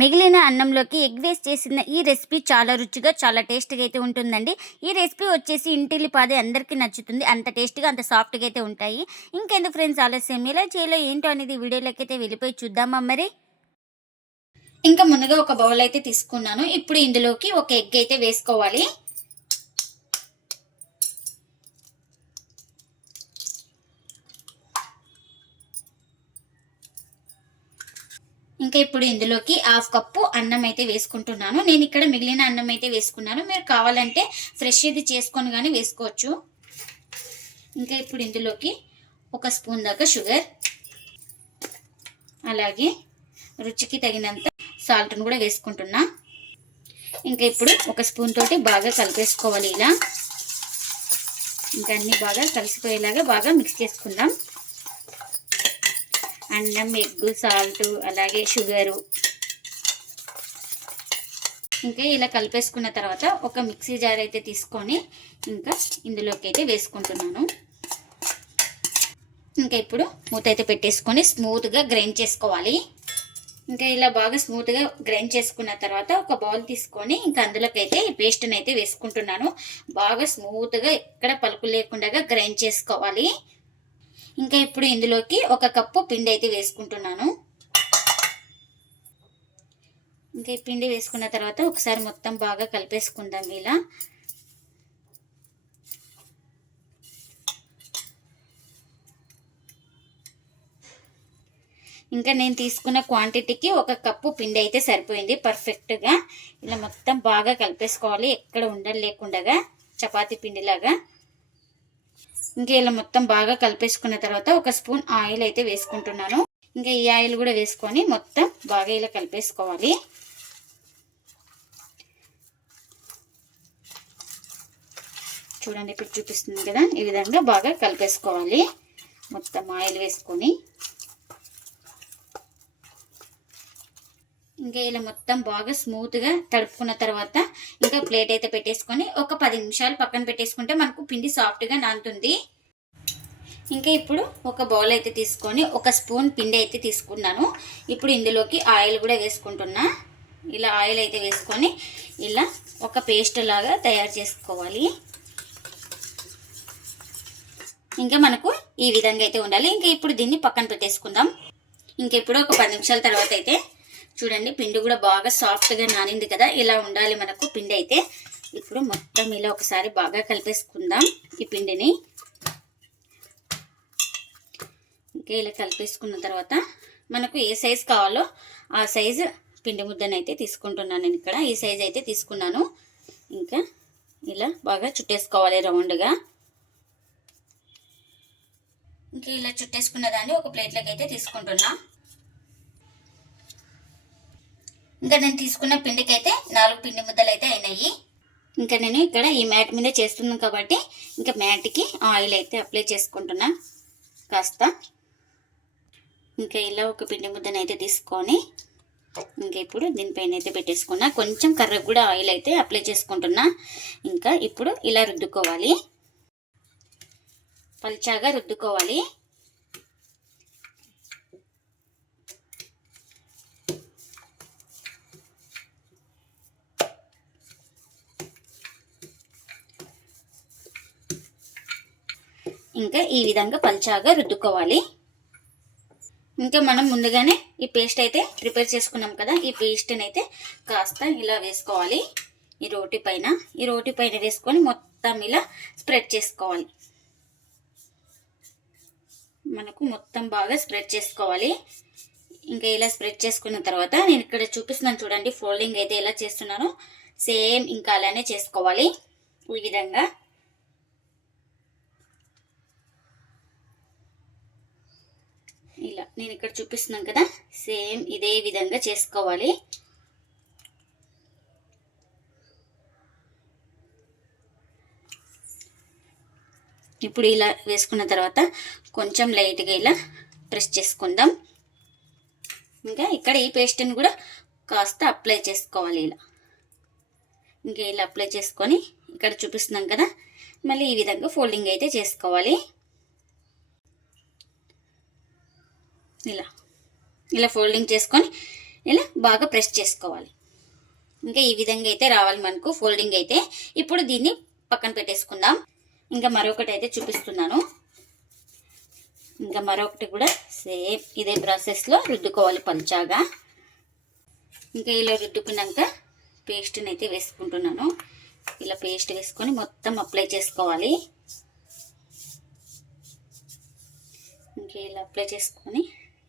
మిగిలిన అన్నంలోకి ఎగ్ వేసి చేసిన ఈ రెసిపీ చాలా రుచిగా, చాలా టేస్ట్‌గా అయితే ఉంటుందండి. ఈ రెసిపీ వచ్చేసి ఇంటిల్లిపాది అందరికీ నచ్చుతుంది. అంత టేస్ట్‌గా, అంత సాఫ్ట్‌గా అయితే ఉంటాయి. ఇంకెందుకు ఫ్రెండ్స్ ఆలస్యం, ఎలా చేయాలో ఏంటో అనేది వీడియోలోకైతే వెళ్ళిపోయి చూద్దామా మరి? ఇంకా ముందుగా ఒక బౌల్ అయితే తీసుకున్నాను. ఇప్పుడు ఇందులోకి ఒక ఎగ్ అయితే వేసుకోవాలి. ఇంకా ఇప్పుడు ఇందులోకి హాఫ్ కప్పు అన్నం అయితే వేసుకుంటున్నాను. నేను ఇక్కడ మిగిలిన అన్నం అయితే వేసుకున్నాను. మీరు కావాలంటే ఫ్రెష్ ఇది చేసుకొని గాని వేసుకోవచ్చు. ఇంకా ఇప్పుడు ఇందులోకి ఒక స్పూన్ దాకా షుగర్, అలాగే రుచికి తగినంత సాల్ట్ను కూడా వేసుకుంటున్నా. ఇంకా ఇప్పుడు ఒక స్పూన్ తోటి బాగా కలిపేసుకోవాలి ఇలా. ఇంకా అన్నీ బాగా కలిసిపోయేలాగా బాగా మిక్స్ చేసుకుందాం. అన్నం, ఎగ్గు, సాల్ట్, అలాగే షుగరు. ఇంకా ఇలా కలిపేసుకున్న తర్వాత ఒక మిక్సీ జార్ అయితే తీసుకొని ఇంకా ఇందులోకి అయితే వేసుకుంటున్నాను. ఇంకా ఇప్పుడు మూత అయితే పెట్టేసుకొని స్మూత్గా గ్రైండ్ చేసుకోవాలి. ఇంకా ఇలా బాగా స్మూత్గా గ్రైండ్ చేసుకున్న తర్వాత ఒక బౌల్ తీసుకొని ఇంకా అందులోకి అయితే ఈ పేస్ట్ని అయితే వేసుకుంటున్నాను. బాగా స్మూత్గా ఎక్కడ పలుకు లేకుండా గ్రైండ్ చేసుకోవాలి. ఇంకా ఇప్పుడు ఇందులోకి ఒక కప్పు పిండి అయితే వేసుకుంటున్నాను. ఇంకా ఈ పిండి వేసుకున్న తర్వాత ఒకసారి మొత్తం బాగా కలిపేసుకుందాం ఇలా. ఇంకా నేను తీసుకున్న క్వాంటిటీకి ఒక కప్పు పిండి అయితే సరిపోయింది పర్ఫెక్ట్గా. ఇలా మొత్తం బాగా కలిపేసుకోవాలి, ఎక్కడ ఉండలు లేకుండా చపాతీ పిండిలాగా. ఇంకా ఇలా మొత్తం బాగా కలిపేసుకున్న తర్వాత ఒక స్పూన్ ఆయిల్ అయితే వేసుకుంటున్నాను. ఇంకా ఈ ఆయిల్ కూడా వేసుకొని మొత్తం బాగా ఇలా కలిపేసుకోవాలి. చూడండి ఇప్పుడు చూపిస్తుంది కదా, ఈ విధంగా బాగా కలిపేసుకోవాలి మొత్తం ఆయిల్ వేసుకొని. ఇంకా ఇలా మొత్తం బాగా స్మూత్గా తడుపుకున్న తర్వాత ఇంకా ప్లేట్ అయితే పెట్టేసుకొని ఒక 10 నిమిషాలు పక్కన పెట్టేసుకుంటే మనకు పిండి సాఫ్ట్గా నానుతుంది. ఇంకా ఇప్పుడు ఒక బౌల్ అయితే తీసుకొని ఒక స్పూన్ పిండి అయితే తీసుకున్నాను. ఇప్పుడు ఇందులోకి ఆయిల్ కూడా వేసుకుంటున్నా. ఇలా ఆయిల్ అయితే వేసుకొని ఇలా ఒక పేస్ట్ లాగా తయారు చేసుకోవాలి. ఇంకా మనకు ఈ విధంగా అయితే ఉండాలి. ఇంకా ఇప్పుడు దీన్ని పక్కన పెట్టేసుకుందాం. ఇంకా ఇప్పుడు ఒక 10 నిమిషాల తర్వాత అయితే చూడండి పిండి కూడా బాగా సాఫ్ట్గా నానింది కదా, ఇలా ఉండాలి మనకు పిండి అయితే. ఇప్పుడు మొత్తం ఇలా ఒకసారి బాగా కలిపేసుకుందాం ఈ పిండిని. ఇంకా ఇలా కలిపేసుకున్న తర్వాత మనకు ఏ సైజు కావాలో ఆ సైజు పిండి ముద్దనైతే తీసుకుంటున్నాను. నేను ఇక్కడ ఈ సైజు అయితే తీసుకున్నాను. ఇంకా ఇలా బాగా చుట్టేసుకోవాలి రౌండ్గా. ఇంకా ఇలా చుట్టేసుకున్న దాన్ని ఒక ప్లేట్లోకి అయితే తీసుకుంటున్నా. ఇంకా నేను తీసుకున్న పిండికి అయితే 4 పిండి ముద్దలు అయితే అయినాయి. ఇంకా నేను ఇక్కడ ఈ మ్యాట్ మీద చేస్తున్నాను కాబట్టి ఇంకా మ్యాట్కి ఆయిల్ అయితే అప్లై చేసుకుంటున్నా కాస్త. ఇంకా ఇలా ఒక పిండి ముద్దను అయితే తీసుకొని ఇంకా ఇప్పుడు దీనిపైన అయితే పెట్టేసుకున్నా. కొంచెం కర్రకు కూడా ఆయిల్ అయితే అప్లై చేసుకుంటున్నా. ఇంకా ఇప్పుడు ఇలా రుద్దుకోవాలి, పల్చాగా రుద్దుకోవాలి. ఇంకా ఈ విధంగా పల్చాగా రుద్దుకోవాలి. ఇంకా మనం ముందుగానే ఈ పేస్ట్ అయితే ప్రిపేర్ చేసుకున్నాం కదా, ఈ పేస్ట్ని అయితే కాస్త ఇలా వేసుకోవాలి ఈ రోటి పైన. ఈ రోటి పైన వేసుకొని మొత్తం ఇలా స్ప్రెడ్ చేసుకోవాలి. మనకు మొత్తం బాగా స్ప్రెడ్ చేసుకోవాలి. ఇంకా ఇలా స్ప్రెడ్ చేసుకున్న తర్వాత నేను ఇక్కడ చూపిస్తున్నాను చూడండి, ఫోల్డింగ్ అయితే ఎలా చేస్తున్నానో సేమ్ ఇంకా అలానే చేసుకోవాలి ఈ విధంగా. ఇలా నేను ఇక్కడ చూపిస్తున్నాను కదా, సేమ్ ఇదే విధంగా చేసుకోవాలి. ఇప్పుడు ఇలా వేసుకున్న తర్వాత కొంచెం లైట్గా ఇలా ప్రెస్ చేసుకుందాం. ఇంకా ఇక్కడ ఈ పేస్ట్ని కూడా కాస్త అప్లై చేసుకోవాలి ఇలా. ఇంకా ఇలా అప్లై చేసుకొని ఇక్కడ చూపిస్తున్నాం కదా, మళ్ళీ ఈ విధంగా ఫోల్డింగ్ అయితే చేసుకోవాలి. ఇలా ఇలా ఫోల్డింగ్ చేసుకొని ఇలా బాగా ప్రెస్ చేసుకోవాలి. ఇంకా ఈ విధంగా అయితే రావాలి మనకు ఫోల్డింగ్ అయితే. ఇప్పుడు దీన్ని పక్కన పెట్టేసుకుందాం. ఇంకా మరొకటి అయితే చూపిస్తున్నాను. ఇంకా మరొకటి కూడా సేమ్ ఇదే ప్రాసెస్లో రుద్దుకోవాలి పల్చాగా. ఇంకా ఇలా రుద్దుకున్నాక పేస్ట్ని అయితే వేసుకుంటున్నాను. ఇలా పేస్ట్ వేసుకొని మొత్తం అప్లై చేసుకోవాలి. ఇంకా ఇలా అప్లై చేసుకొని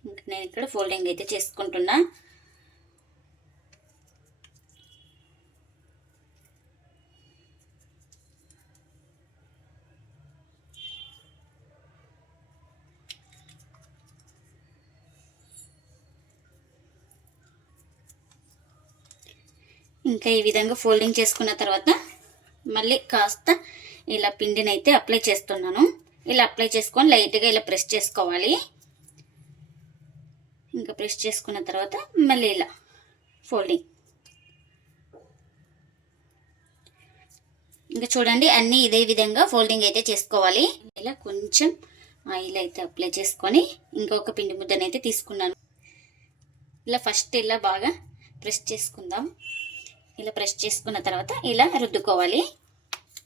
ఇంకా నేను ఇక్కడ ఫోల్డింగ్ అయితే చేసుకుంటున్నా. ఇంకా ఈ విధంగా ఫోల్డింగ్ చేసుకున్న తర్వాత మళ్ళీ కాస్త ఇలా పిండిని అయితే అప్లై చేస్తున్నాను. ఇలా అప్లై చేసుకొని లైట్గా ఇలా ప్రెస్ చేసుకోవాలి. ఇంకా ప్రెస్ చేసుకున్న తర్వాత మళ్ళీ ఇలా ఫోల్డింగ్. ఇంకా చూడండి అన్నీ ఇదే విధంగా ఫోల్డింగ్ అయితే చేసుకోవాలి. ఇలా కొంచెం ఆయిల్ అయితే అప్లై చేసుకొని ఇంకొక పిండి ముద్దనైతే తీసుకున్నాను. ఇలా ఫస్ట్ ఇలా బాగా ప్రెస్ చేసుకుందాం. ఇలా ప్రెస్ చేసుకున్న తర్వాత ఇలా రుద్దుకోవాలి.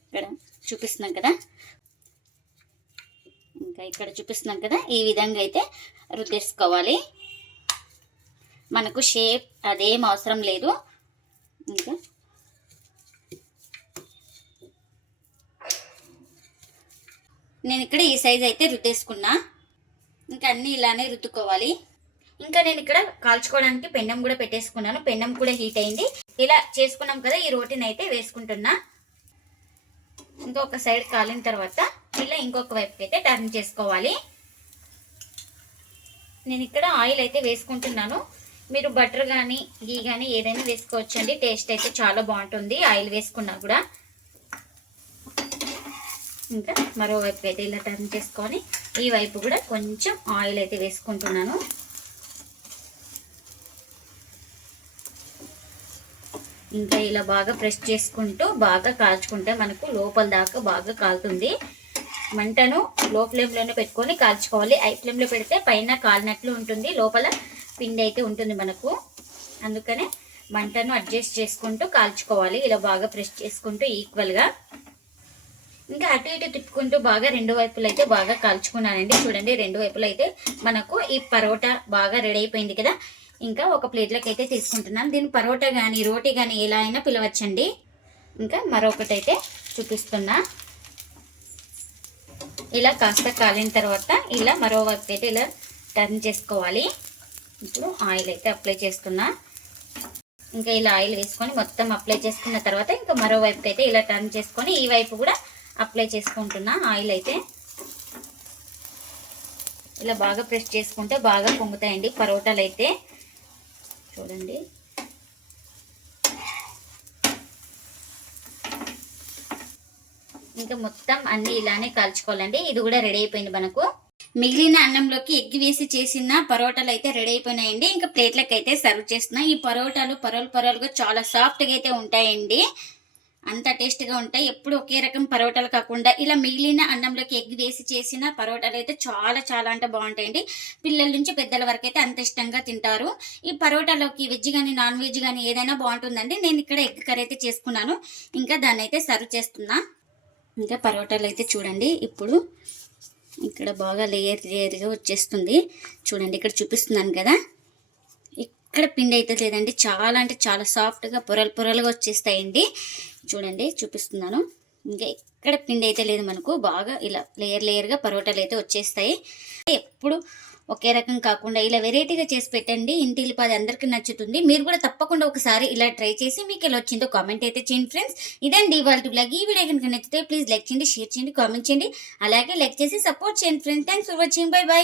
ఇక్కడ చూపిస్తున్నాం కదా, ఇంకా ఇక్కడ చూపిస్తున్నాం కదా, ఈ విధంగా అయితే రుద్దేసుకోవాలి. మనకు షేప్ అదేం అవసరం లేదు. ఇంకా నేను ఇక్కడ ఈ సైజ్ అయితే రుద్దేసుకున్నా. ఇంకా అన్నీ ఇలానే రుద్దుకోవాలి. ఇంకా నేను ఇక్కడ కాల్చుకోవడానికి పెన్నం కూడా పెట్టేసుకున్నాను. పెన్నం కూడా హీట్ అయింది. ఇలా చేసుకున్నాం కదా, ఈ రోటిని అయితే వేసుకుంటున్నా. ఇంకొక సైడ్ కాలిన తర్వాత ఇలా ఇంకొక వైపుకి అయితే టర్న్ చేసుకోవాలి. నేను ఇక్కడ ఆయిల్ అయితే వేసుకుంటున్నాను. మీరు బటర్ కానీ గీ కానీ ఏదైనా వేసుకోవచ్చండి. టేస్ట్ అయితే చాలా బాగుంటుంది ఆయిల్ వేసుకున్నా కూడా. ఇంకా మరోవైపు అయితే ఇలా టర్న్ చేసుకొని ఈ వైపు కూడా కొంచెం ఆయిల్ అయితే వేసుకుంటున్నాను. ఇంకా ఇలా బాగా ప్రెస్ చేసుకుంటూ బాగా కాల్చుకుంటే మనకు లోపల దాకా బాగా కాలుతుంది. మంటను లో ఫ్లేమ్లోనే పెట్టుకొని కాల్చుకోవాలి. హై ఫ్లేమ్లో పెడితే పైన కాలినట్లు ఉంటుంది, లోపల పిండి అయితే ఉంటుంది మనకు. అందుకనే మంటను అడ్జస్ట్ చేసుకుంటూ కాల్చుకోవాలి. ఇలా బాగా ప్రెస్ చేసుకుంటూ ఈక్వల్గా. ఇంకా అటు ఇటు తిప్పుకుంటూ బాగా రెండు వైపులు అయితే బాగా కాల్చుకున్నానండి. చూడండి రెండు వైపులు అయితే మనకు ఈ పరోటా బాగా రెడీ అయిపోయింది కదా. ఇంకా ఒక ప్లేట్లోకి అయితే తీసుకుంటున్నాను. దీన్ని పరోటా కానీ రోటీ కానీ ఎలా అయినా పిలవచ్చండి. ఇంకా మరొకటి అయితే చూపిస్తున్నా. ఇలా కాస్త కాలిన తర్వాత ఇలా మరోవైపు అయితే ఇలా టర్న్ చేసుకోవాలి. ఇప్పుడు ఆయిల్ అయితే అప్లై చేస్తున్నా. ఇంకా ఇలా ఆయిల్ వేసుకొని మొత్తం అప్లై చేసుకున్న తర్వాత ఇంకా మరోవైపుకి అయితే ఇలా టర్న్ చేసుకొని ఈ వైపు కూడా అప్లై చేసుకుంటున్నా. ఆయిల్ అయితే ఇలా బాగా ప్రెస్ చేసుకుంటే బాగా పొంగుతాయండి పరోటాలు అయితే. చూడండి ఇంకా మొత్తం అన్ని ఇలానే కాల్చుకోవాలండి. ఇది కూడా రెడీ అయిపోయింది మనకు. మిగిలిన అన్నంలోకి ఎగ్ వేసి చేసిన పరోటాలు అయితే రెడీ అయిపోయినాయండి. ఇంకా ప్లేట్లకు అయితే సర్వ్ చేస్తున్నా. ఈ పరోటాలు పరోలుగా చాలా సాఫ్ట్గా అయితే ఉంటాయండి. అంత టేస్ట్గా ఉంటాయి. ఎప్పుడు ఒకే రకం పరోటాలు కాకుండా ఇలా మిగిలిన అన్నంలోకి ఎగ్ వేసి చేసిన పరోటాలు అయితే చాలా అంటే బాగుంటాయండి. పిల్లల నుంచి పెద్దల వరకు అయితే అంత ఇష్టంగా తింటారు. ఈ పరోటాలోకి వెజ్ కానీ నాన్ వెజ్ కానీ ఏదైనా బాగుంటుందండి. నేను ఇక్కడ ఎగ్ కర్రీ అయితే చేసుకున్నాను. ఇంకా దాన్ని అయితే సర్వ్ చేస్తున్నా. ఇంకా పరోటాలు అయితే చూడండి ఇప్పుడు ఇక్కడ బాగా లేయర్గా వచ్చేస్తుంది. చూడండి ఇక్కడ చూపిస్తున్నాను కదా, ఇక్కడ పిండి అయితే లేదండి. చాలా అంటే చాలా సాఫ్ట్గా పొరలుగా వచ్చేస్తాయండి. చూడండి చూపిస్తున్నాను. ఇంకా ఎక్కడ పిండి అయితే లేదు మనకు. బాగా ఇలా లేయర్గా పరోటాలు అయితే వచ్చేస్తాయి. ఎప్పుడు ఒకే రకం కాకుండా ఇలా వెరైటీగా చేసి పెట్టండి. ఇంటిల్లిపాది అందరికీ నచ్చుతుంది. మీరు కూడా తప్పకుండా ఒకసారి ఇలా ట్రై చేసి మీకు ఎలా వచ్చిందో కామెంట్ అయితే చేయండి ఫ్రెండ్స్. ఇదండి ఇవాళ బ్లాగ్. ఈ వీడియో కనుక నచ్చితే ప్లీజ్ లైక్ చేయండి, షేర్ చేయండి, కామెంట్ చేయండి. అలాగే లైక్ చేసి సపోర్ట్ చేయండి friends. Thanks for watching. By.